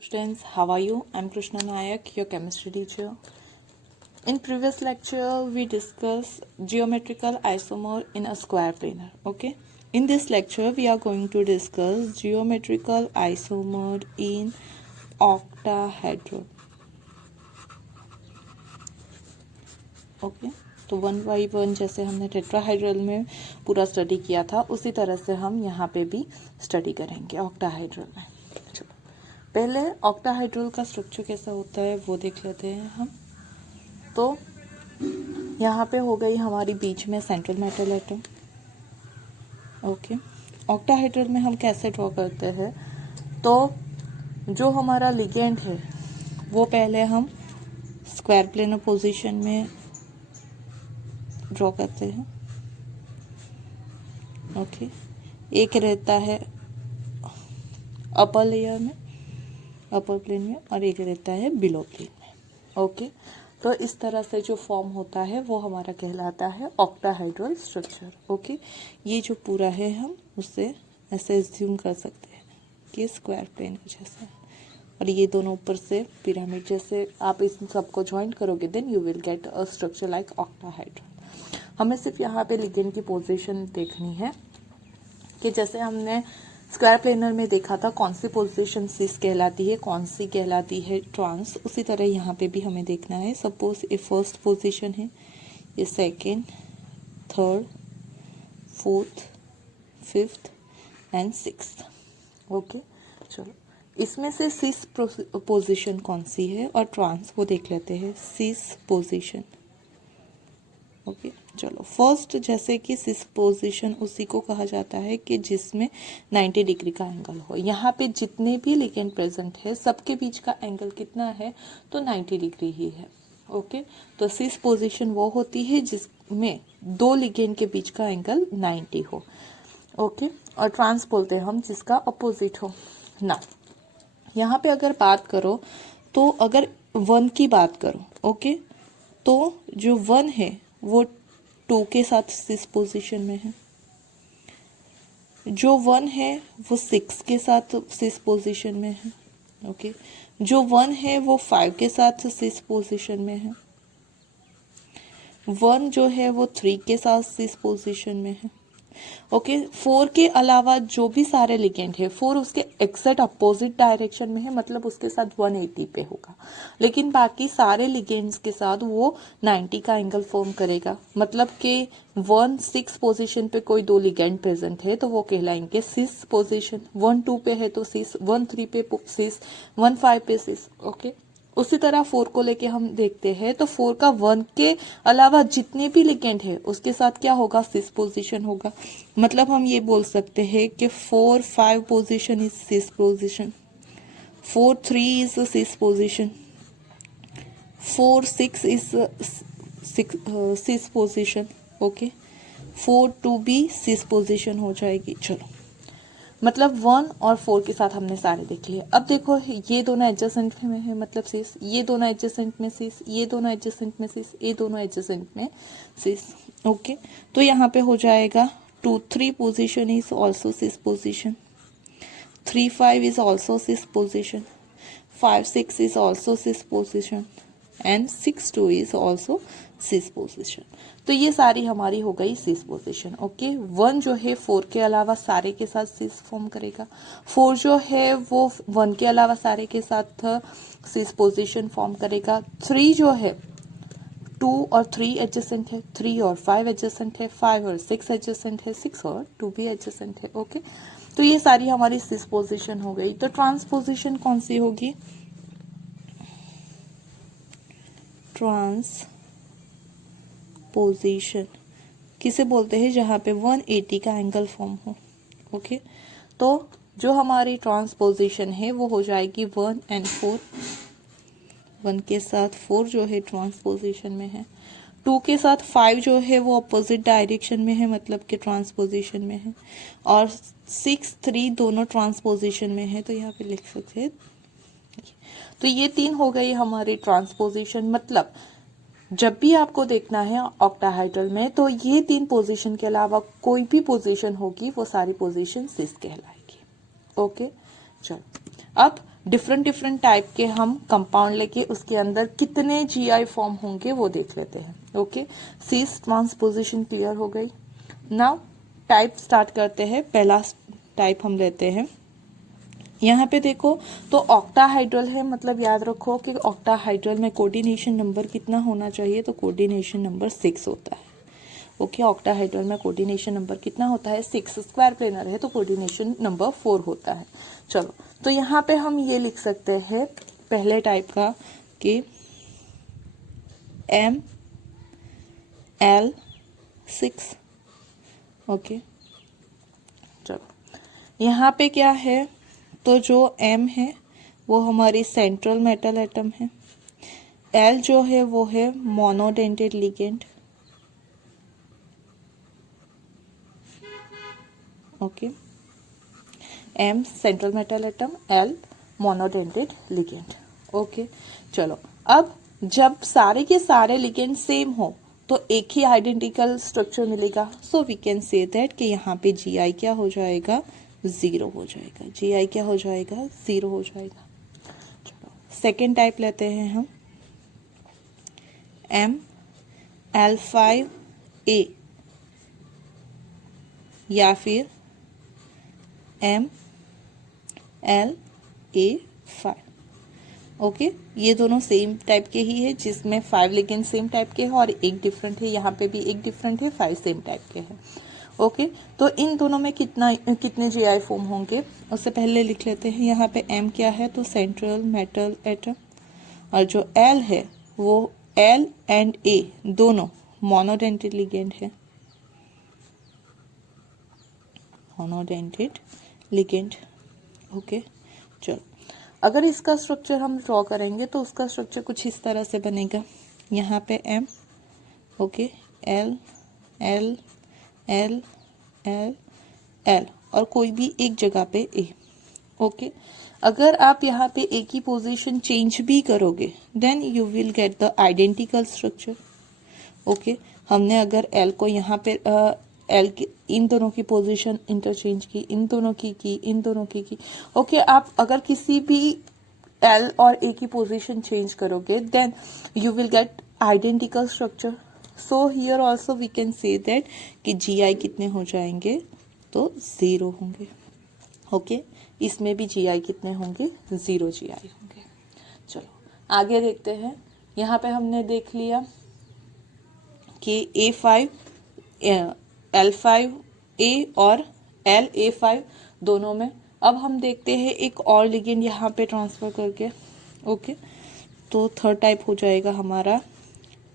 Students, how are you? I'm Krishna Nayak, your chemistry teacher. In previous lecture, we discussed geometrical isomer in a square planar. Okay. In this lecture, we are going to discuss geometrical isomer in octahedral. Okay तो 1 by 1 जैसे हमने tetrahedral में पूरा study किया था उसी तरह से हम यहाँ पे भी स्टडी करेंगे ऑक्टाहाइड्रल में। चलो पहले ऑक्टाहाइड्रल का स्ट्रक्चर कैसा होता है वो देख लेते हैं हम। तो यहाँ पे हो गई हमारी बीच में central metal atom. Okay octahedral में हम कैसे ड्रॉ करते हैं, तो जो हमारा लिगेंड है वो पहले हम स्क्वायर प्लेनर पोजीशन में ड्रॉ करते हैं। ओके एक रहता है अपर लेयर में, अपर प्लेन में, और एक रहता है बिलो प्लेन में। ओके तो इस तरह से जो फॉर्म होता है वो हमारा कहलाता है ऑक्टाहाइड्रल स्ट्रक्चर। ओके ये जो पूरा है हम उससे ऐसे एज्यूम कर सकते हैं कि स्क्वायर प्लेन के जैसा है, और ये दोनों ऊपर से पिरामिड जैसे आप इन सबको ज्वाइंट करोगे then you will get a structure like octahedral. हमें सिर्फ यहाँ पे लिगेंड की पोजीशन देखनी है कि जैसे हमने स्क्वायर प्लेनर में देखा था कौन सी पोजीशन सिस कहलाती है, कौन सी कहलाती है ट्रांस, उसी तरह यहाँ पे भी हमें देखना है। सपोज ये फर्स्ट पोजीशन है, ये second, third, fourth, fifth and sixth. Okay चलो इसमें से सिस पोजीशन कौन सी है और ट्रांस वो देख लेते हैं। सिस पोजीशन ओके चलो फर्स्ट जैसे कि सिस पोजीशन उसी को कहा जाता है कि जिसमें 90 डिग्री का एंगल हो। यहाँ पे जितने भी लिगेंड प्रेजेंट है सबके बीच का एंगल कितना है, तो 90 डिग्री ही है। ओके तो सिस पोजीशन वो होती है जिसमें दो लिगेंड के बीच का एंगल 90 हो। ओके और ट्रांस बोलते हैं हम जिसका अपोजिट हो ना। यहाँ पे अगर बात करो तो अगर 1 की बात करो ओके तो जो 1 है वो 2 के साथ सिस पोजीशन में है, जो 1 है वो 6 के साथ सिस पोजीशन में है। ओके जो 1 है वो 5 के साथ सिस पोजीशन में है, 1 जो है वो 3 के साथ सिस पोजीशन में है। ओके 4 के अलावा जो भी सारे लिगेंड है 4 उसके एक्सैक्ट अपोजिट डायरेक्शन में है, मतलब उसके साथ 180 पे होगा, लेकिन बाकी सारे लिगेंड्स के साथ वो 90 का एंगल फॉर्म करेगा। मतलब कि 1-6 पोजीशन पे कोई दो लिगेंड प्रेजेंट है तो वो कहलाएंगे सिस पोजीशन, 1-2 पे है तो सिस, 1-3 पे सिस, 1-5 पे सिस। ओके उसी तरह 4 को लेके हम देखते हैं तो 4 का 1 के अलावा जितने भी लिगेंड है उसके साथ क्या होगा, सिस पोजीशन होगा। मतलब हम ये बोल सकते हैं कि 4-5 position is sis position, 4-3 is sis position, 4-6 is sis position. Okay 4-2 भी सिस पोजीशन हो जाएगी। चलो मतलब 1 और 4 के साथ हमने सारे देख लिए। अब देखो ये दोनों एडजेसेंट में है मतलब सिस, ये दोनों एडजेसेंट में सिस, ये दोनों एडजेसेंट में सिस, ये दोनों एडजेसेंट में सिस। ओके तो यहाँ पे हो जाएगा 2-3 position is also cis position, 3-5 is also cis position, 5-6 is also cis position and 6-2 is also cis position. तो ये सारी हमारी हो गई सिस पोजीशन। ओके 1 जो है 4 के अलावा सारे के साथ सिस फॉर्म करेगा, 4 जो है वो 1 के अलावा सारे के साथ सिस पोजीशन फॉर्म करेगा, 3 जो है 2 और 3 एडजेसेंट है, 3 और 5 एडजेसेंट है, 5 और 6 एडजेसेंट है, 6 और 2 भी एडजेसेंट है। ओके तो ये सारी हमारी सिस पोजीशन हो गई। तो ट्रांसपोजिशन कौन सी होगी, ट्रांस पोजीशन किसे बोलते हैं, जहां पे 180 का एंगल फॉर्म हो। ओके तो जो हमारी ट्रांसपोजिशन है वो हो जाएगी 1 और 4, 1 के साथ 4 जो है ट्रांसपोजिशन में है, 2 के साथ 5 जो है वो अपोजिट डायरेक्शन में है मतलब कि ट्रांसपोजिशन में है, और 6-3 दोनों ट्रांसपोजिशन में है। तो यहाँ पे लिख सकते हैं। तो ये 3 हो गई हमारी ट्रांसपोजिशन। मतलब जब भी आपको देखना है ऑक्टाहाइड्रल में तो ये 3 पोजीशन के अलावा कोई भी पोजीशन होगी वो सारी पोजीशन सिस कहलाएगी। ओके चलो अब डिफरेंट डिफरेंट टाइप के हम कंपाउंड लेके उसके अंदर कितने जीआई फॉर्म होंगे वो देख लेते हैं। ओके, सीस ट्रांसपोजिशन क्लियर हो गई। नाउ टाइप स्टार्ट करते हैं। पहला टाइप हम लेते हैं, यहाँ पे देखो तो ऑक्टाहाइड्रल है, मतलब याद रखो कि ऑक्टाहाइड्रल में कोऑर्डिनेशन नंबर कितना होना चाहिए, तो कोऑर्डिनेशन नंबर 6 होता है। ओके, ऑक्टाहाइड्रल में कोऑर्डिनेशन नंबर कितना होता है, 6। स्क्वायर प्लेनर है तो कोऑर्डिनेशन नंबर 4 होता है। चलो, तो यहाँ पे हम ये लिख सकते हैं पहले टाइप का कि ML6। ओके, चलो यहाँ पे क्या है, तो जो M है वो हमारी सेंट्रल मेटल एटम है। L जो है वो है monodentate ligand. Okay, M central metal atom, L monodentate ligand. Okay, चलो अब जब सारे के सारे लिगेंड सेम हो तो एक ही आइडेंटिकल स्ट्रक्चर मिलेगा। So we can say that कि यहाँ पे GI क्या हो जाएगा, 0 हो जाएगा। GI क्या हो जाएगा, 0 हो जाएगा। चलो सेकेंड टाइप लेते हैं हम, ML5A या फिर MLA5। ओके, ये दोनों सेम टाइप के ही है, जिसमें 5 लिगेंड सेम टाइप के हैं और एक डिफरेंट है। यहाँ पे भी एक डिफरेंट है, 5 सेम टाइप के हैं। ओके, तो इन दोनों में कितने जीआई फॉर्म होंगे, उससे पहले लिख लेते हैं। यहाँ पे M क्या है, तो सेंट्रल मेटल एटम, और जो L है वो L एंड A दोनों मोनोडेंटेड लिगेंड है, मोनोडेंटेड लिगेंड। ओके, चलो अगर इसका स्ट्रक्चर हम ड्रॉ करेंगे तो उसका स्ट्रक्चर कुछ इस तरह से बनेगा। यहाँ पे M, okay, L L L L L और कोई भी एक जगह पे A। ओके, अगर आप यहाँ पे A की पोजीशन चेंज भी करोगे then you will get the identical structure. Okay, हमने अगर L को यहाँ पे L की इन दोनों की पोजीशन इंटरचेंज की, इन दोनों की, इन दोनों की। ओके, आप अगर किसी भी L और A की पोजीशन चेंज करोगे then you will get identical structure. So here also we can say that कि GI कितने हो जाएंगे, तो 0 होंगे। ओके, इसमें भी GI कितने होंगे, 0 GI होंगे। चलो आगे देखते हैं। यहाँ पे हमने देख लिया कि A5 L5A और LA5 दोनों में। अब हम देखते हैं एक और लिगेंड यहाँ पे ट्रांसफर करके। ओके, तो थर्ड टाइप हो जाएगा हमारा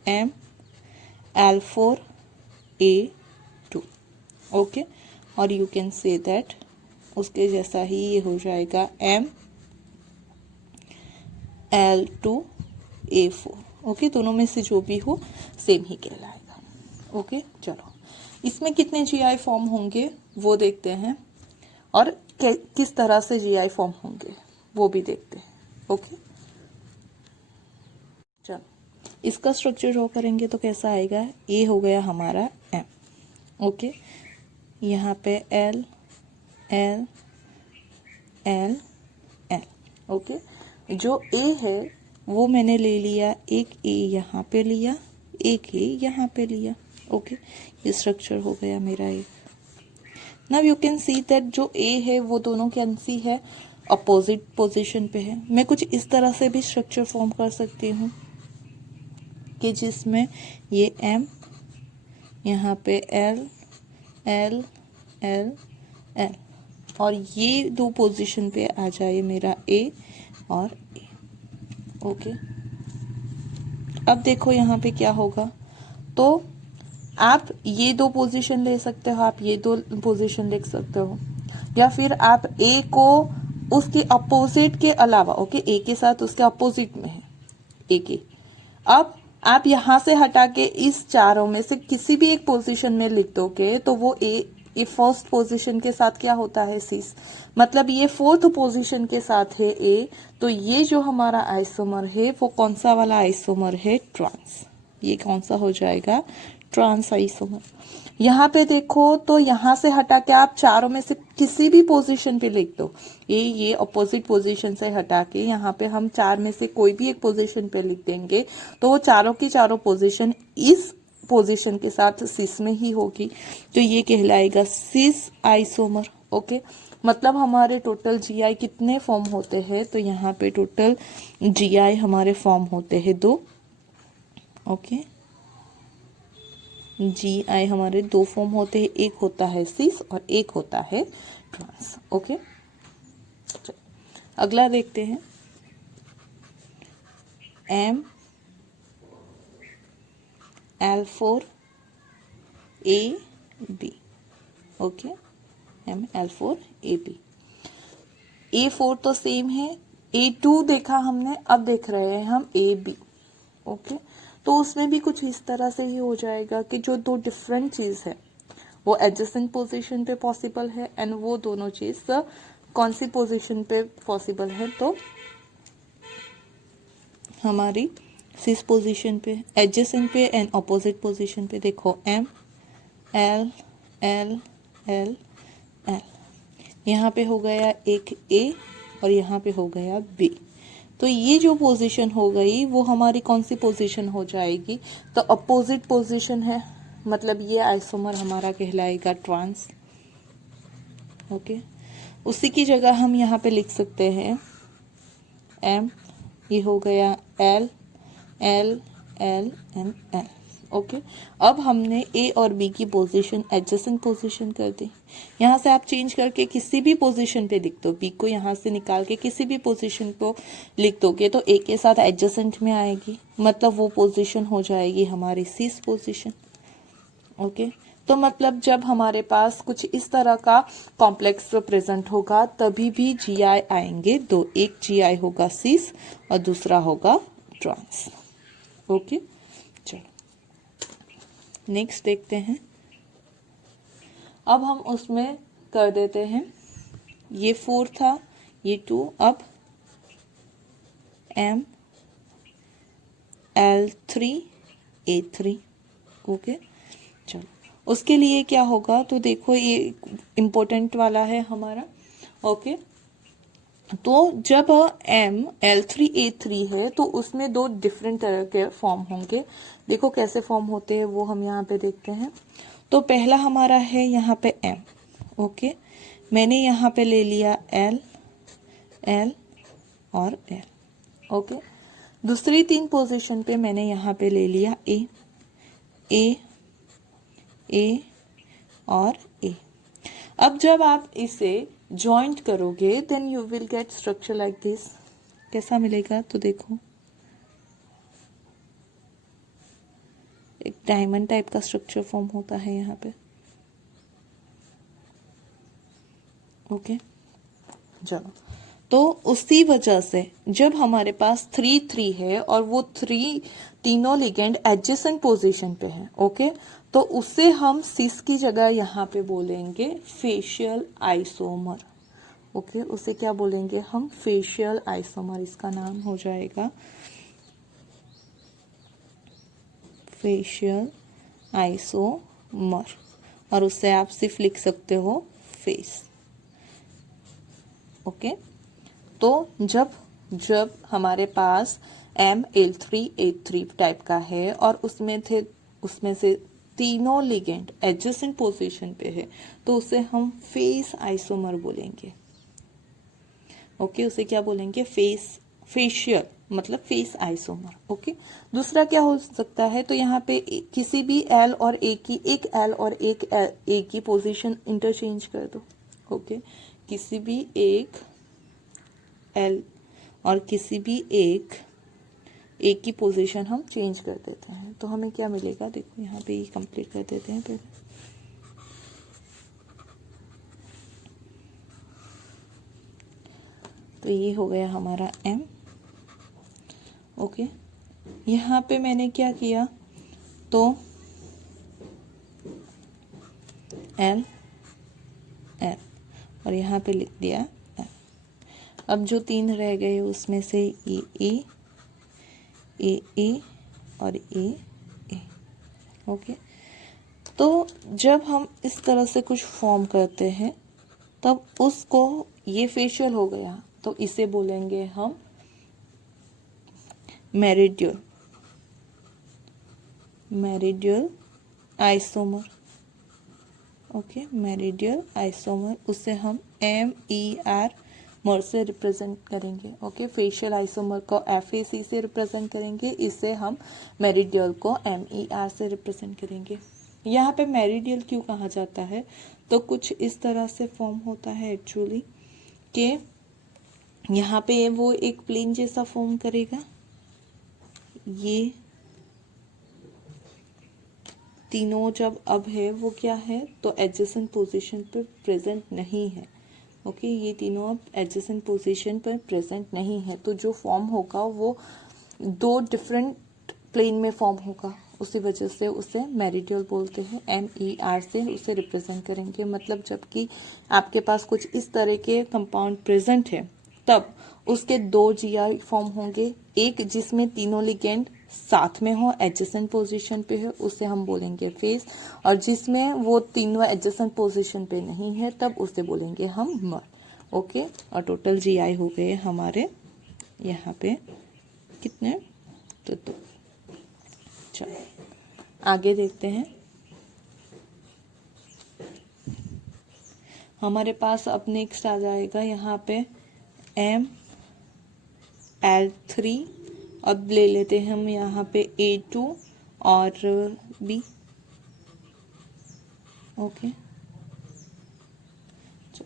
ML4A2। ओके, और यू कैन से दैट उसके जैसा ही ये हो जाएगा ML2A4। ओके, दोनों में से जो भी हो सेम ही कहलाएगा। ओके, चलो इसमें कितने GI फॉर्म होंगे वो देखते हैं, और किस तरह से GI फॉर्म होंगे वो भी देखते हैं। ओके, चलो इसका स्ट्रक्चर ड्रॉ करेंगे तो कैसा आएगा, ये हो गया हमारा M। ओके, यहाँ पे L L L L। Okay, जो A है वो मैंने ले लिया, एक A यहाँ पे लिया, एक A यहाँ पे लिया। ओके, ये स्ट्रक्चर हो गया मेरा एक। Now you can see that जो A है वो दोनों कैंसी है, अपोजिट पोजीशन पे है। मैं कुछ इस तरह से भी स्ट्रक्चर फॉर्म कर सकती हूँ कि जिसमें ये M, यहाँ पे L L L L और ये दो पोजीशन पे आ जाए मेरा A और A। ओके, अब देखो यहाँ पे क्या होगा, तो आप ये दो पोजीशन ले सकते हो, आप ये दो पोजीशन लिख सकते हो, या फिर आप A को उसके अपोजिट के अलावा, ओके, A के साथ उसके अपोजिट में है A के, अब आप यहाँ से हटा के इस चारों में से किसी भी एक पोजीशन में लिख दोगे तो वो ये फर्स्ट पोजीशन के साथ क्या होता है, सिस, मतलब ये फोर्थ पोजीशन के साथ है A, तो ये जो हमारा आइसोमर है वो कौन सा वाला आइसोमर है, ट्रांस। ये कौन सा हो जाएगा, ट्रांस आइसोमर। यहाँ पे देखो तो यहाँ से हटा के आप चारों में से किसी भी पोजीशन पे लिख दो। ये अपोजिट पोजीशन से हटा के यहाँ पे हम चार में से कोई भी एक पोजीशन पे लिख देंगे तो वो चारों की चारों पोजीशन इस पोजीशन के साथ सिस में ही होगी, तो ये कहलाएगा सिस आइसोमर। ओके, मतलब हमारे टोटल जीआई कितने फॉर्म होते हैं, तो यहाँ पे टोटल जीआई हमारे फॉर्म होते हैं 2। ओके, जीआई हमारे 2 फॉर्म होते हैं, एक होता है सिस और एक होता है ट्रांस। ओके, अगला देखते हैं M L4 AB। Okay, ML4 AB। A4 तो सेम है, A2 देखा हमने, अब देख रहे हैं हम AB। ओके, तो उसमें भी कुछ इस तरह से ही हो जाएगा कि जो दो डिफरेंट चीज है वो एडजेसेंट पोजीशन पे पॉसिबल है एंड वो दोनों चीज कौन सी पोजीशन पे पॉसिबल है, तो हमारी सिस पोजीशन पे, एडजेसेंट पे एंड अपोजिट पोजीशन पे। देखो M L L L L, यहाँ पे हो गया एक A और यहाँ पे हो गया B। तो ये जो पोजीशन हो गई वो हमारी कौन सी पोजीशन हो जाएगी, तो अपोजिट पोजीशन है, मतलब ये आइसोमर हमारा कहलाएगा ट्रांस। ओके, उसी की जगह हम यहाँ पे लिख सकते हैं M, ये हो गया L L L and L। Okay, अब हमने ए और बी की पोजीशन एडजेसेंट पोजीशन कर दी। यहाँ से आप चेंज करके किसी भी पोजीशन पे लिख दो, बी को यहाँ से निकाल के किसी भी पोजीशन को लिख दोगे तो ए के साथ एडजेसेंट में आएगी, मतलब वो पोजीशन हो जाएगी हमारी सिस पोजीशन। ओके, तो मतलब जब हमारे पास कुछ इस तरह का कॉम्प्लेक्स प्रेजेंट होगा तभी भी जीआई आएंगे दो, एक जीआई होगा सिस और दूसरा होगा ट्रांस। ओके, चलो नेक्स्ट देखते हैं। अब हम उसमें कर देते हैं, ये 4 था, ये 2, अब M L3 A3। ओके, चलो उसके लिए क्या होगा, तो देखो ये इम्पोर्टेंट वाला है हमारा। ओके, तो जब M L3 A3 है तो उसमें दो डिफरेंट तरह के फॉर्म होंगे। देखो कैसे फॉर्म होते हैं वो हम यहाँ पे देखते हैं। तो पहला हमारा है यहाँ पे M। ओके, मैंने यहाँ पे ले लिया L L और L। ओके, दूसरी 3 पोजीशन पे मैंने यहाँ पे ले लिया A A A और A। अब जब आप इसे जॉइंट करोगे then you will get structure like this. कैसा मिलेगा, तो देखो एक डायमंड टाइप का स्ट्रक्चर फॉर्म होता है यहाँ पे। ओके, चलो, तो उसी वजह से जब हमारे पास 3 है और वो तीनों लिगेंड एडजेसेंट पोजीशन पे है, ओके, तो उससे हम सिस की जगह यहाँ पे बोलेंगे फेशियल आइसोमर। ओके, उसे क्या बोलेंगे हम, फेशियल आइसोमर, इसका नाम हो जाएगा फेशियल आइसोमर, और उससे आप सिर्फ लिख सकते हो फेस। ओके, तो जब हमारे पास ML3A3 टाइप का है और उसमें से तीनों लिगेंड एडजेसेंट पोजीशन पे है तो उसे हम फेस आइसोमर बोलेंगे। ओके, उसे क्या बोलेंगे, फेशियल, मतलब फेस आइसोमर। ओके, दूसरा क्या हो सकता है, तो यहाँ पे किसी भी L और A की, एक L और एक A की पोजीशन इंटरचेंज कर दो। ओके, किसी भी एक L और किसी भी एक A की पोजीशन हम चेंज कर देते हैं तो हमें क्या मिलेगा, देखो यहाँ पे ये कंप्लीट कर देते हैं पहले। तो ये हो गया हमारा M। ओके, यहाँ पे मैंने क्या किया, तो L L और यहाँ पे लिख दिया L। अब जो 3 रह गए उसमें से ये A और A। ओके, तो जब हम इस तरह से कुछ फॉर्म करते हैं तब उसको, ये फेशियल हो गया तो इसे बोलेंगे हम मेरिडियल, मेरिडियल आइसोमर। ओके, मेरिडियल आइसोमर, उसे हम MER मर से रिप्रेजेंट करेंगे। ओके, फेशियल आइसोमर को FAC से रिप्रेजेंट करेंगे, इसे हम मेरिडियल को MER से रिप्रेजेंट करेंगे। यहाँ पे मेरिडियल क्यों कहा जाता है, तो कुछ इस तरह से फॉर्म होता है एक्चुअली कि यहाँ पे वो एक प्लेन जैसा फॉर्म करेगा, ये तीनों जब अब है वो क्या है, तो एडजेसेंट पोजीशन पर प्रेजेंट नहीं है। ओके, ये तीनों अब एडजेसेंट पोजीशन पर प्रेजेंट नहीं है, तो जो फॉर्म होगा वो दो डिफरेंट प्लेन में फॉर्म होगा, उसी वजह से उसे मेरिडियल बोलते हैं। MER से उसे रिप्रेजेंट करेंगे। मतलब जबकि आपके पास कुछ इस तरह के कंपाउंड प्रेजेंट है तब उसके दो GI फॉर्म होंगे, एक जिसमें तीनों लिगेंड साथ में हो, एडजेसेंट पोजीशन पे है, उसे हम बोलेंगे फेस, और जिसमें वो तीनों एडजेसेंट पोजीशन पे नहीं है तब उसे बोलेंगे हम मर। ओके, और टोटल GI हो गए हमारे यहाँ पे कितने, तो दो। चलो आगे देखते हैं। हमारे पास अब नेक्स्ट आ जाएगा यहाँ पे ML3। अब ले लेते हैं हम यहाँ पे A2 और B। ओके, चलो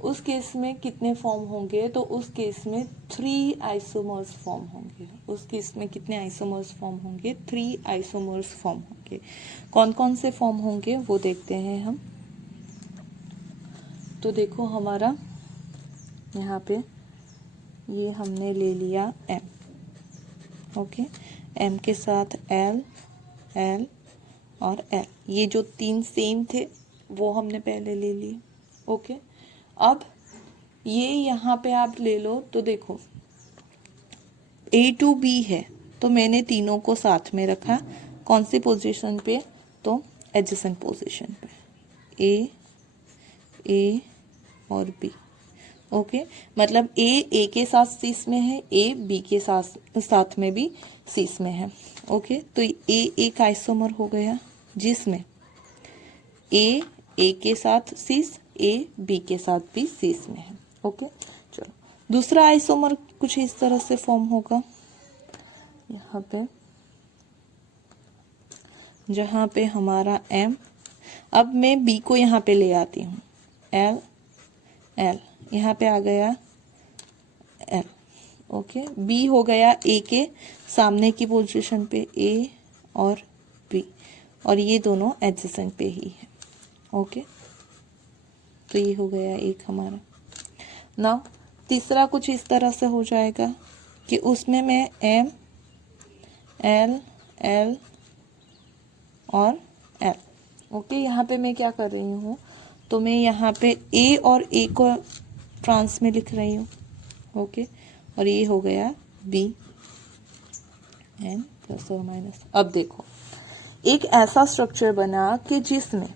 उस केस में कितने फॉर्म होंगे, तो उस केस में 3 आइसोमर्स फॉर्म होंगे। उस केस में कितने आइसोमर्स फॉर्म होंगे, 3 आइसोमर्स फॉर्म होंगे। कौन कौन से फॉर्म होंगे वो देखते हैं हम। तो देखो हमारा यहाँ पे ये हमने ले लिया M। ओके, M के साथ L, L और L, ये जो तीन सेम थे वो हमने पहले ले लिए। ओके, अब ये यहाँ पे आप ले लो तो देखो A to B है, तो मैंने तीनों को साथ में रखा। कौन सी पोजीशन पे, तो एडजेसेंट पोजीशन पे, A और B। ओके, मतलब A के साथ सीस में है, A B के साथ में भी सीस में है। ओके, तो A एक आइसोमर हो गया जिसमें A के साथ सीस, A B के साथ भी सीस में है। ओके, चलो दूसरा आइसोमर कुछ इस तरह से फॉर्म होगा यहाँ पे, जहाँ पे हमारा M, अब मैं B को यहाँ पे ले आती हूँ, L, यहाँ पे आ गया L। ओके, B हो गया A के सामने की पोजीशन पे, A और B, और ये दोनों एडजेसेंट पे ही है। ओके, तो ये हो गया एक हमारा। नाउ तीसरा कुछ इस तरह से हो जाएगा कि उसमें मैं M, L, L और L। ओके, यहाँ पे मैं क्या कर रही हूँ, तो मैं यहाँ पे A और A को ट्रांस में लिख रही हूँ। ओके, और ये हो गया B N प्लस और माइनस। अब देखो एक ऐसा स्ट्रक्चर बना कि जिसमें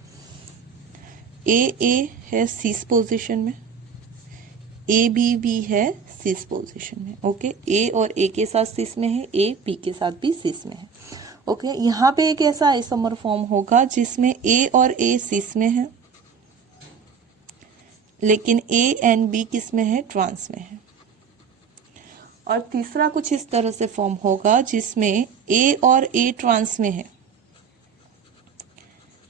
A है सीस पोजीशन में, B है सीस पोजीशन में। ओके, A और A के साथ सीस में है, A B के साथ भी सीस में है। ओके, यहाँ पे एक ऐसा आइसोमर फॉर्म होगा जिसमें A और A सीस में है, लेकिन A एंड B किस में है, ट्रांस में है। और तीसरा कुछ इस तरह से फॉर्म होगा जिसमें A और A ट्रांस में है,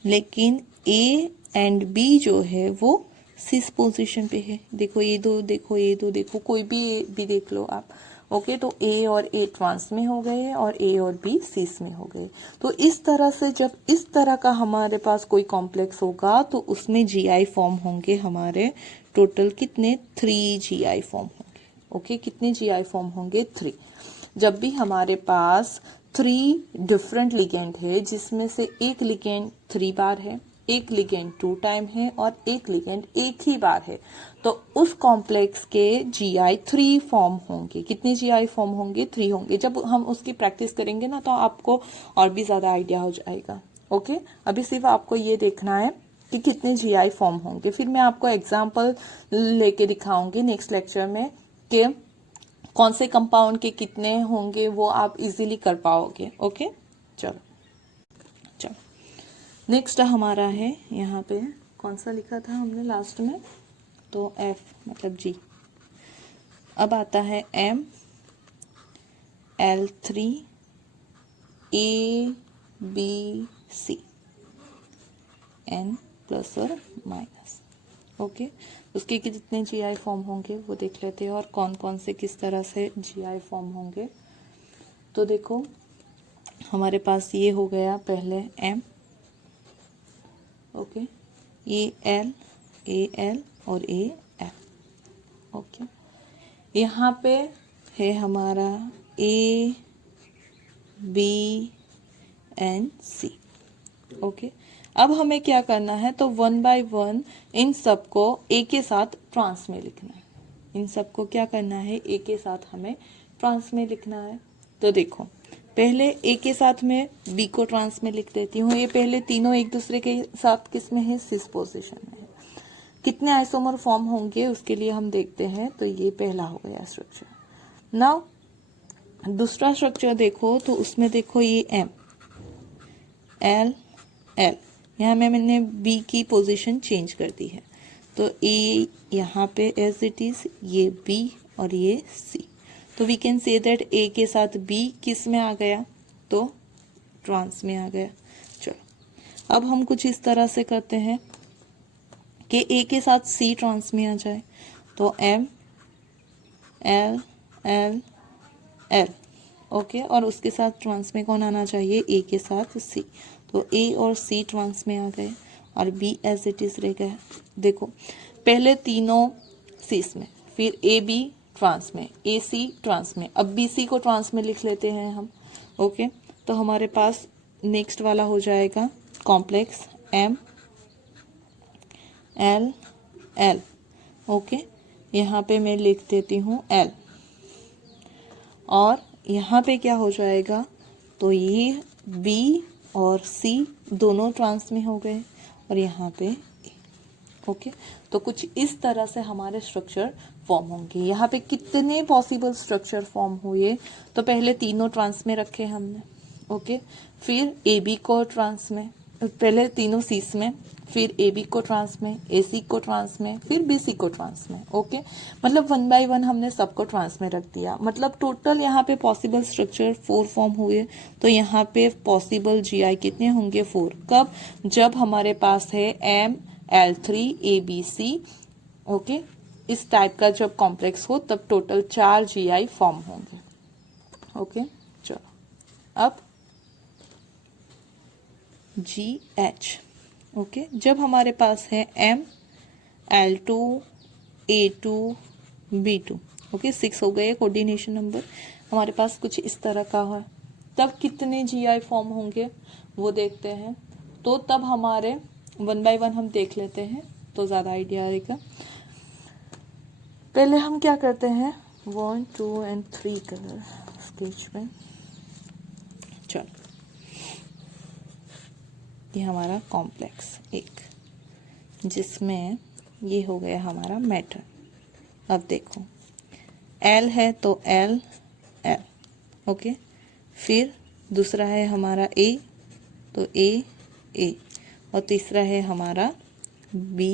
लेकिन A एंड B जो है वो सिस पोजीशन पे है। देखो ये दो, देखो ये दो, देखो कोई भी देख लो आप। ओके, तो A और A ट्रांस में हो गए और A और B सिस में हो गए। तो इस तरह से जब इस तरह का हमारे पास कोई कॉम्प्लेक्स होगा तो उसमें GI फॉर्म होंगे हमारे। टोटल कितने, 3 GI फॉर्म होंगे। ओके, कितने GI फॉर्म होंगे, 3। जब भी हमारे पास 3 डिफरेंट लिगेंड है जिसमें से एक लिगेंड 3 बार है, एक लिगेंड 2 टाइम है और एक लिगेंड एक ही बार है, तो उस कॉम्प्लेक्स के GI 3 फॉर्म होंगे। कितने GI फॉर्म होंगे, 3 होंगे। जब हम उसकी प्रैक्टिस करेंगे ना तो आपको और भी ज़्यादा आइडिया हो जाएगा। ओके, अभी सिर्फ आपको ये देखना है कि कितने जीआई फॉर्म होंगे, फिर मैं आपको एग्जाम्पल लेके दिखाऊंगी नेक्स्ट लेक्चर में कि कौन से कंपाउंड के कितने होंगे, वो आप इजीली कर पाओगे। ओके, चलो चलो नेक्स्ट हमारा है, यहाँ पे कौन सा लिखा था हमने लास्ट में, तो एफ मतलब जी। अब आता है M L3 A B C N plus और माइनस। ओके, उसके कितने जीआई फॉर्म होंगे वो देख लेते हैं और कौन कौन से किस तरह से जीआई फॉर्म होंगे। तो देखो हमारे पास ये हो गया पहले M, ओके, ये L, AL और AL। ओके, यहाँ पे है हमारा A B and C। Okay, अब हमें क्या करना है, तो 1 बाय 1 इन सबको ए के साथ ट्रांस में लिखना है। इन सबको क्या करना है, ए के साथ हमें ट्रांस में लिखना है। तो देखो पहले ए के साथ में बी को ट्रांस में लिख देती हूँ। ये पहले तीनों एक दूसरे के साथ किस में है, सिस पोजिशन में है। कितने आइसोमर फॉर्म होंगे उसके लिए हम देखते हैं। तो ये पहला हो गया स्ट्रक्चर। नाउ दूसरा स्ट्रक्चर देखो, तो उसमें देखो ये एम एल एल, यहाँ में मैंने बी की पोजीशन चेंज कर दी है। तो ए यहाँ पे एज इट इज, ये बी और ये सी। तो वी कैन से दैट ए के साथ बी किस में आ गया, तो ट्रांस में आ गया। चलो अब हम कुछ इस तरह से करते हैं कि ए के साथ सी ट्रांस में आ जाए। तो M L L L, okay, और उसके साथ ट्रांस में कौन आना चाहिए, ए के साथ सी। तो ए और सी ट्रांस में आ गए और बी एज इट इज रह गया। देखो पहले तीनों सीस में, फिर ए बी ट्रांस में, ए सी ट्रांस में, अब बी सी को ट्रांस में लिख लेते हैं हम। ओके, तो हमारे पास नेक्स्ट वाला हो जाएगा complex M L L. Okay, यहाँ पे मैं लिख देती हूँ एल, और यहाँ पे क्या हो जाएगा, तो ये बी और सी दोनों ट्रांस में हो गए और यहाँ पे ए। ओके, तो कुछ इस तरह से हमारे स्ट्रक्चर फॉर्म होंगे। यहाँ पे कितने पॉसिबल स्ट्रक्चर फॉर्म हुए, तो पहले तीनों ट्रांस में रखे हमने। ओके, फिर ए बी को ट्रांस में, पहले तीनों सीस में, फिर ए बी को ट्रांस में, ए सी को ट्रांस में, फिर बी सी को ट्रांस में। ओके, मतलब 1 बाय 1 हमने सबको ट्रांस में रख दिया। मतलब टोटल यहाँ पे पॉसिबल स्ट्रक्चर 4 फॉर्म हुए। तो यहाँ पे पॉसिबल जीआई कितने होंगे, 4। कब, जब हमारे पास है एम L3 ABC। ओके, इस टाइप का जब कॉम्प्लेक्स हो तब टोटल 4 जीआई फॉर्म होंगे। ओके, चलो अब GH। ओके, जब हमारे पास है M L2 A2 B2। Okay, 6 हो गए कोऑर्डिनेशन नंबर हमारे पास कुछ इस तरह का है। तब कितने जीआई फॉर्म होंगे वो देखते हैं। तो तब हमारे 1 बाय 1 हम देख लेते हैं तो ज़्यादा आइडिया आएगा। पहले हम क्या करते हैं, 1 2 एंड 3 कलर स्केच में। चलो, ये हमारा कॉम्प्लेक्स एक, जिसमें ये हो गया हमारा मैटर। अब देखो L है तो L L। ओके, फिर दूसरा है हमारा A, तो A A, और तीसरा है हमारा B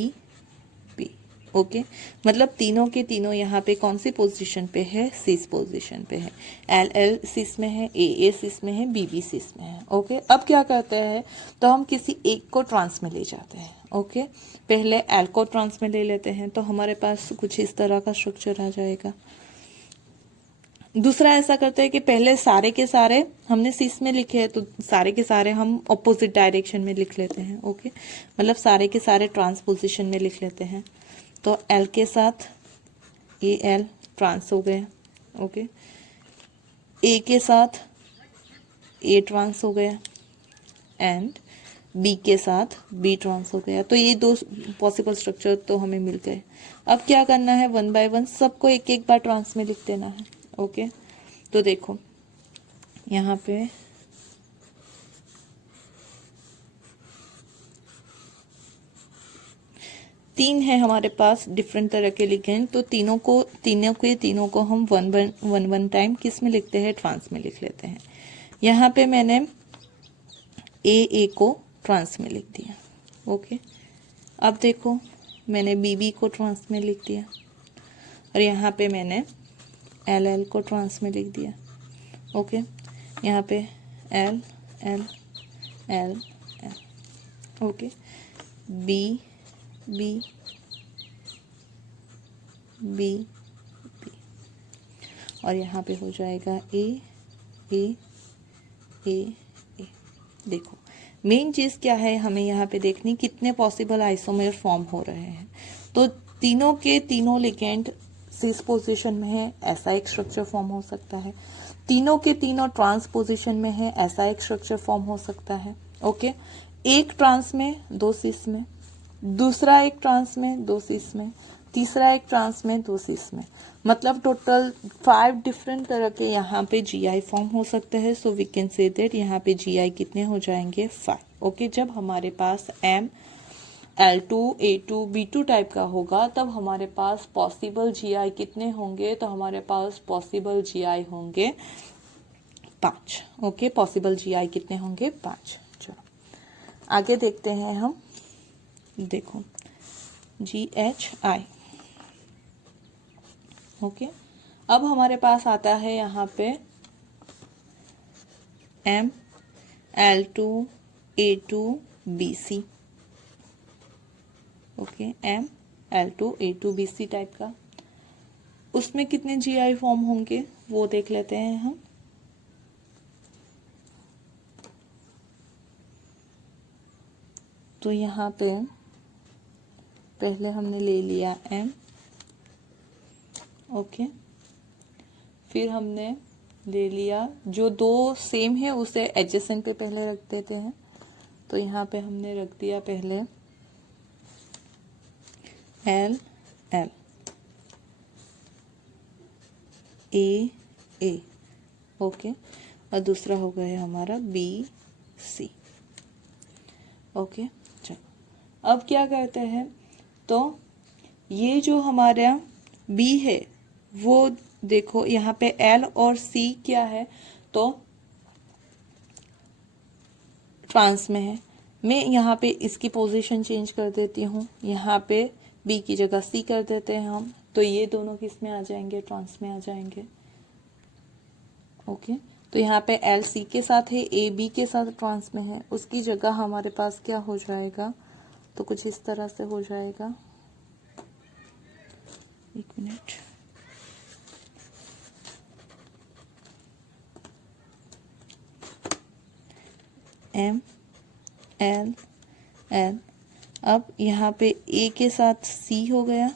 B। ओके, मतलब तीनों के तीनों यहाँ पे कौन सी पोजीशन पे है, सिस पोजीशन पे है। L L सिस में है, A A सिस में है, B B सिस में है। ओके, अब क्या करते हैं, तो हम किसी एक को ट्रांस में ले जाते हैं। ओके, पहले L को ट्रांस में ले लेते हैं तो हमारे पास कुछ इस तरह का स्ट्रक्चर आ जाएगा। दूसरा ऐसा करते हैं कि पहले सारे के सारे हमने सिस में लिखे हैं तो सारे के सारे हम ऑपोजिट डायरेक्शन में लिख लेते हैं। ओके, मतलब सारे के सारे ट्रांसपोजिशन में लिख लेते हैं। तो L के साथ ये L ट्रांस हो गया। ओके, A के साथ A ट्रांस हो गया एंड B के साथ B ट्रांस हो गया। तो ये 2 पॉसिबल स्ट्रक्चर तो हमें मिल गए। अब क्या करना है, 1 बाय 1 सबको एक एक बार ट्रांस में लिख देना है। ओके, तो देखो यहाँ पे तीन है हमारे पास डिफरेंट तरह के लिगेंड, तो तीनों को हम वन टाइम किस में लिखते हैं, ट्रांस में लिख लेते हैं। यहाँ पे मैंने ए को ट्रांस में लिख दिया। ओके, अब देखो मैंने बी को ट्रांस में लिख दिया और यहाँ पे मैंने एल को ट्रांस में लिख दिया। ओके, यहाँ पे L L L L. Okay, B B B B और यहाँ पे हो जाएगा ए ए ए ए। देखो मेन चीज़ क्या है हमें यहाँ पे देखनी, कितने पॉसिबल आइसोमर फॉर्म हो रहे हैं। तो तीनों के तीनों लिगेंड सिस पोजीशन में है, ऐसा एक स्ट्रक्चर फॉर्म हो सकता है। तीनों के तीनों ट्रांस पोजीशन में है, ऐसा एक स्ट्रक्चर फॉर्म हो सकता है। ओके, एक ट्रांस में दो सिस में, दूसरा एक ट्रांस में दो सिस में, तीसरा एक ट्रांस में दो सिस में, मतलब टोटल 5 डिफरेंट तरह के यहाँ पे जीआई फॉर्म हो सकते हैं। So we can say that यहाँ पे जीआई कितने हो जाएंगे, 5। ओके, जब हमारे पास M L2 A2 B2 type का होगा तब हमारे पास पॉसिबल जीआई कितने होंगे, तो हमारे पास पॉसिबल जीआई होंगे 5। ओके, पॉसिबल जीआई कितने होंगे, 5। चलो आगे देखते हैं हम। देखो GHI। ओके, अब हमारे पास आता है यहाँ पे M L2 A2 BC। Okay, M L2 A2 BC type का, उसमें कितने जीआई फॉर्म होंगे वो देख लेते हैं हम। तो यहाँ पे पहले हमने ले लिया M। ओके, फिर हमने ले लिया जो दो सेम है उसे एडजेसेंट पे पहले रख देते हैं। तो यहाँ पे हमने रख दिया पहले L L A A। Okay, और दूसरा हो गया हमारा B C। ओके, चलो अब क्या करते हैं, तो ये जो हमारा B है वो देखो यहाँ पे L और C क्या है, तो ट्रांस में है। मैं यहाँ पे इसकी पोजीशन चेंज कर देती हूँ, यहाँ पे B की जगह C कर देते हैं हम, तो ये दोनों किस में आ जाएंगे, ट्रांस में आ जाएंगे। ओके, तो यहाँ पे L C के साथ है, A B के साथ ट्रांस में है, उसकी जगह हमारे पास क्या हो जाएगा, तो कुछ इस तरह से हो जाएगा। एक मिनट, M L L। अब यहाँ पे A के साथ C हो गया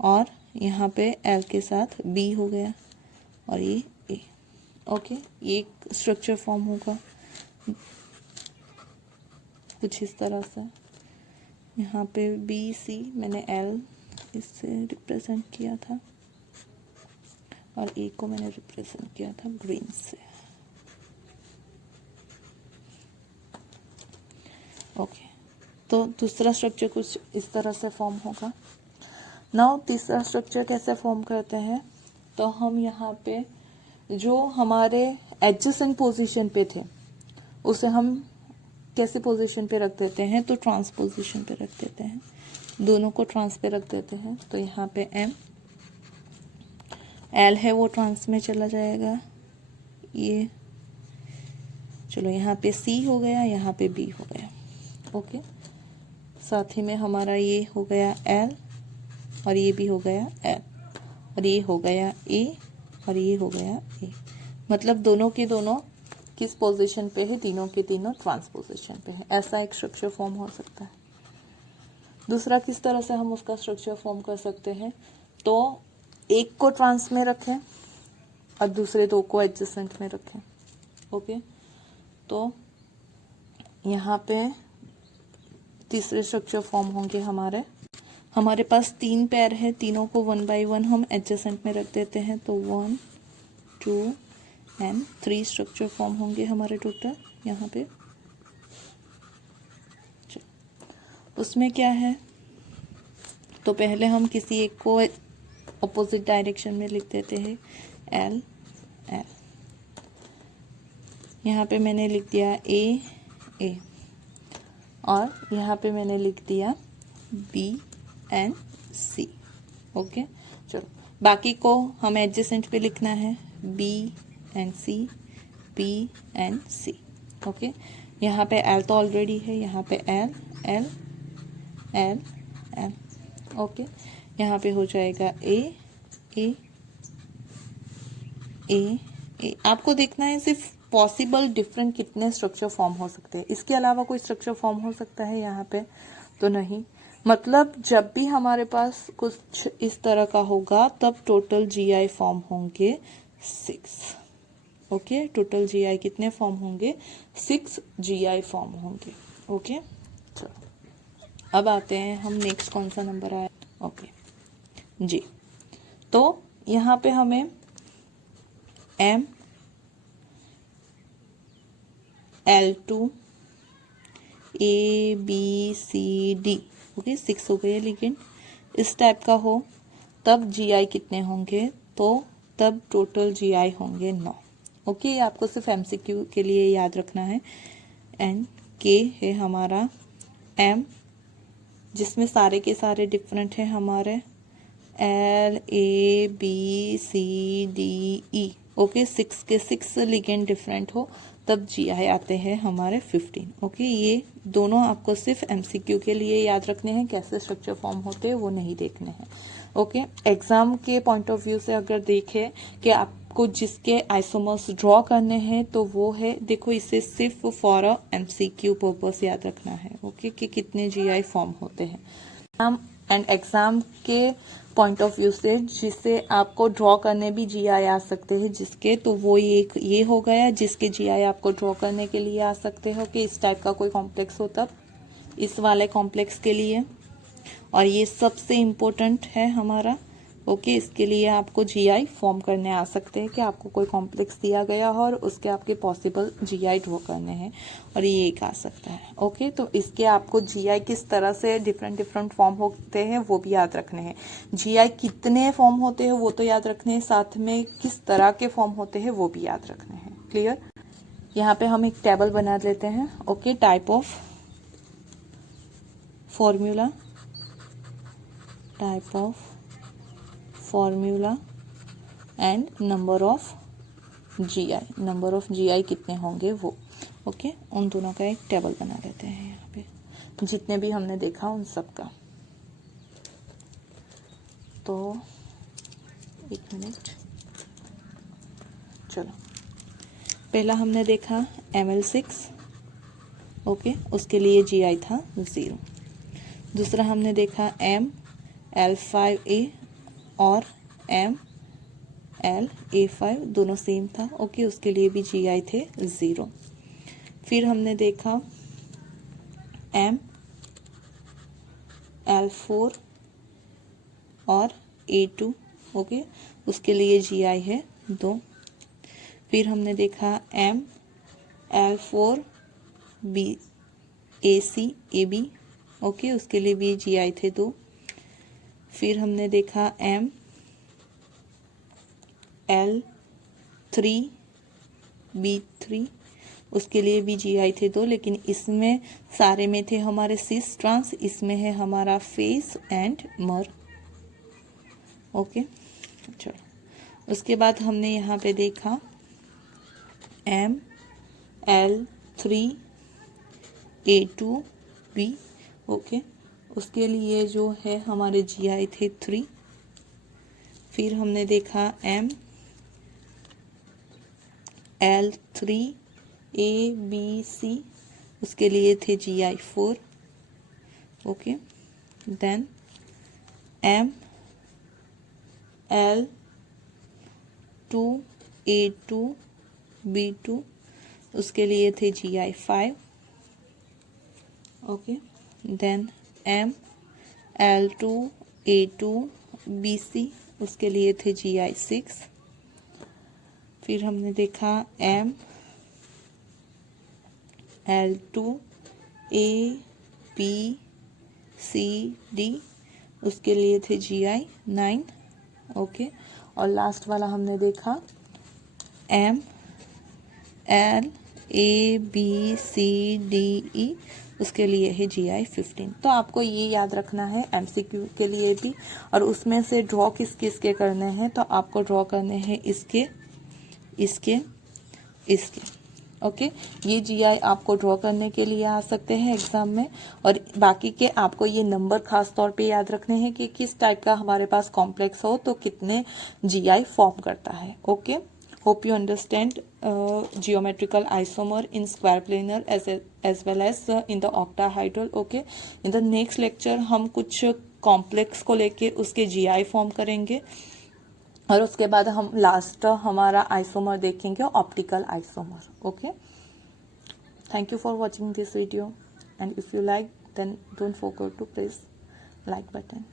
और यहाँ पे L के साथ B हो गया और ये A। ओके, ये एक स्ट्रक्चर फॉर्म होगा कुछ इस तरह से। यहाँ पे B C मैंने L इससे रिप्रेजेंट किया था और A को मैंने रिप्रेजेंट किया था ग्रीन से। ओके, तो दूसरा स्ट्रक्चर कुछ इस तरह से फॉर्म होगा। नाउ तीसरा स्ट्रक्चर कैसे फॉर्म करते हैं, तो हम यहाँ पे जो हमारे एडजेसेंट पोजीशन पे थे उसे हम कैसे पोजीशन पे रख देते हैं, तो ट्रांस पोजीशन पे रख देते हैं, दोनों को ट्रांस पे रख देते हैं। तो यहाँ पे M L है वो ट्रांस में चला जाएगा, ये चलो यहाँ पे C हो गया, यहाँ पे B हो गया। ओके, साथ ही में हमारा ये हो गया L और ये भी हो गया L और ये हो गया A और ये हो गया A, मतलब दोनों के दोनों किस पोजीशन पे है, तीनों के तीनों ट्रांस पोजीशन पे है। ऐसा एक स्ट्रक्चर फॉर्म हो सकता है। दूसरा किस तरह से हम उसका स्ट्रक्चर फॉर्म कर सकते हैं, तो एक को ट्रांस में रखें और दूसरे दो को एडजेसेंट में रखें। ओके, तो यहाँ पे तीसरे स्ट्रक्चर फॉर्म होंगे हमारे पास 3 पैर है, तीनों को 1 बाय 1 हम एडजेसेंट में रख देते हैं। तो 1 2 एंड 3 स्ट्रक्चर फॉर्म होंगे हमारे टोटल यहाँ पे। उसमें क्या है, तो पहले हम किसी एक को अपोजिट डायरेक्शन में लिख देते हैं, एल एल। यहाँ पे मैंने लिख दिया ए और यहाँ पे मैंने लिख दिया बी एंड सी। ओके, चलो बाकी को हमें एडजेसेंट पे लिखना है, B and C, B and C. Okay, यहाँ पे एल तो ऑलरेडी है, यहाँ पे L L L L. Okay, यहाँ पे हो जाएगा ए ए ए ए। आपको देखना है सिर्फ पॉसिबल डिफरेंट कितने स्ट्रक्चर फॉर्म हो सकते हैं, इसके अलावा कोई स्ट्रक्चर फॉर्म हो सकता है यहाँ पे तो नहीं। मतलब जब भी हमारे पास कुछ इस तरह का होगा तब टोटल जीआई फॉर्म होंगे 6। ओके, टोटल जीआई कितने फॉर्म होंगे, 6 जीआई फॉर्म होंगे। ओके, चलो अब आते हैं हम नेक्स्ट, कौन सा नंबर आया, ओके जी। तो यहाँ पे हमें एम L2 ABCD, ओके 6 हो गए। लेकिन इस टाइप का हो तब जीआई कितने होंगे, तो तब टोटल जीआई होंगे 9। ओके, ये आपको सिर्फ एमसीक्यू के लिए याद रखना है। एन के है हमारा एम, जिसमें सारे के सारे डिफरेंट हैं हमारे, L A B C D E। Okay, 6 के 6 लिगेंड डिफरेंट हो तब जीआई आते हैं हमारे 15। ओके, ये दोनों आपको सिर्फ एमसीक्यू के लिए याद रखने हैं, कैसे स्ट्रक्चर फॉर्म होते हैं वो नहीं देखने हैं। ओके, एग्जाम के पॉइंट ऑफ व्यू से अगर देखें कि आपको जिसके आइसोमर्स ड्रॉ करने हैं तो वो है, देखो इसे सिर्फ फॉर अ एमसीक्यू पर्पस याद रखना है। ओके, कि कितने जीआई फॉर्म होते हैं। एंड एग्जाम के पॉइंट ऑफ व्यू से जिसे आपको ड्रॉ करने भी जीआई आ सकते हैं जिसके, तो वो ये हो गया जिसके जीआई आपको ड्रॉ करने के लिए आ सकते हो कि इस टाइप का कोई कॉम्प्लेक्स हो तब इस वाले कॉम्प्लेक्स के लिए। और ये सबसे इम्पोर्टेंट है हमारा। ओके, इसके लिए आपको जीआई फॉर्म करने आ सकते हैं कि आपको कोई कॉम्प्लेक्स दिया गया हो और उसके आपके पॉसिबल जीआई ड्रॉ करने हैं, और ये एक आ सकता है। ओके, तो इसके आपको जीआई किस तरह से डिफरेंट फॉर्म होते हैं वो भी याद रखने हैं। जीआई कितने फॉर्म होते हैं वो तो याद रखने हैं, साथ में किस तरह के फॉर्म होते हैं वो भी याद रखने हैं। क्लियर? यहाँ पे हम एक टेबल बना लेते हैं। Okay, type of formula, type of formula and number of GI, number of GI कितने होंगे वो। ओके, उन दोनों का एक टेबल बना लेते हैं यहाँ पे, जितने भी हमने देखा उन सब का। तो एक मिनट, चलो पहला हमने देखा ML6। ओके, उसके लिए जीआई था 0। दूसरा हमने देखा ML5A और MLA5, दोनों सेम था। ओके, उसके लिए भी जीआई थे 0। फिर हमने देखा ML4 और A2। ओके, उसके लिए जीआई है 2। फिर हमने देखा ML4AC AB। ओके, उसके लिए भी जीआई थे 2। फिर हमने देखा ML3B3, उसके लिए भी जीआई थे 2, लेकिन इसमें सारे में थे हमारे सिस ट्रांस, इसमें है हमारा फेस एंड मर। ओके, चलो उसके बाद हमने यहाँ पे देखा ML3A2B। ओके, उसके लिए जो है हमारे जीआई थे 3। फिर हमने देखा ML3ABC, उसके लिए थे जीआई 4। ओके, देन ML2A2B2, उसके लिए थे जीआई 5। ओके, देन ML2A2BC, उसके लिए थे जीआई 6। फिर हमने देखा ML2ABCD, उसके लिए थे GI 9, ओके। और लास्ट वाला हमने देखा M L A B C D E, उसके लिए है GI 15। तो आपको ये याद रखना है MCQ के लिए भी। और उसमें से ड्रॉ किस किस के करने हैं, तो आपको ड्रॉ करने हैं इसके, इसके, इसके, ओके। ये GI आपको ड्रॉ करने के लिए आ सकते हैं एग्जाम में। और बाकी के आपको ये नंबर खास तौर पे याद रखने हैं कि किस टाइप का हमारे पास कॉम्प्लेक्स हो तो कितने GI फॉर्म करता है, okay. Hope you understand geometrical isomer in square planar as well as in the octahedral, okay। in the next lecture हम कुछ कॉम्प्लेक्स को लेके उसके GI फॉर्म करेंगे और उसके बाद हम लास्ट हमारा आइसोमर देखेंगे, optical isomer, okay. Thank you for watching this video and if you like then don't forget to press like button.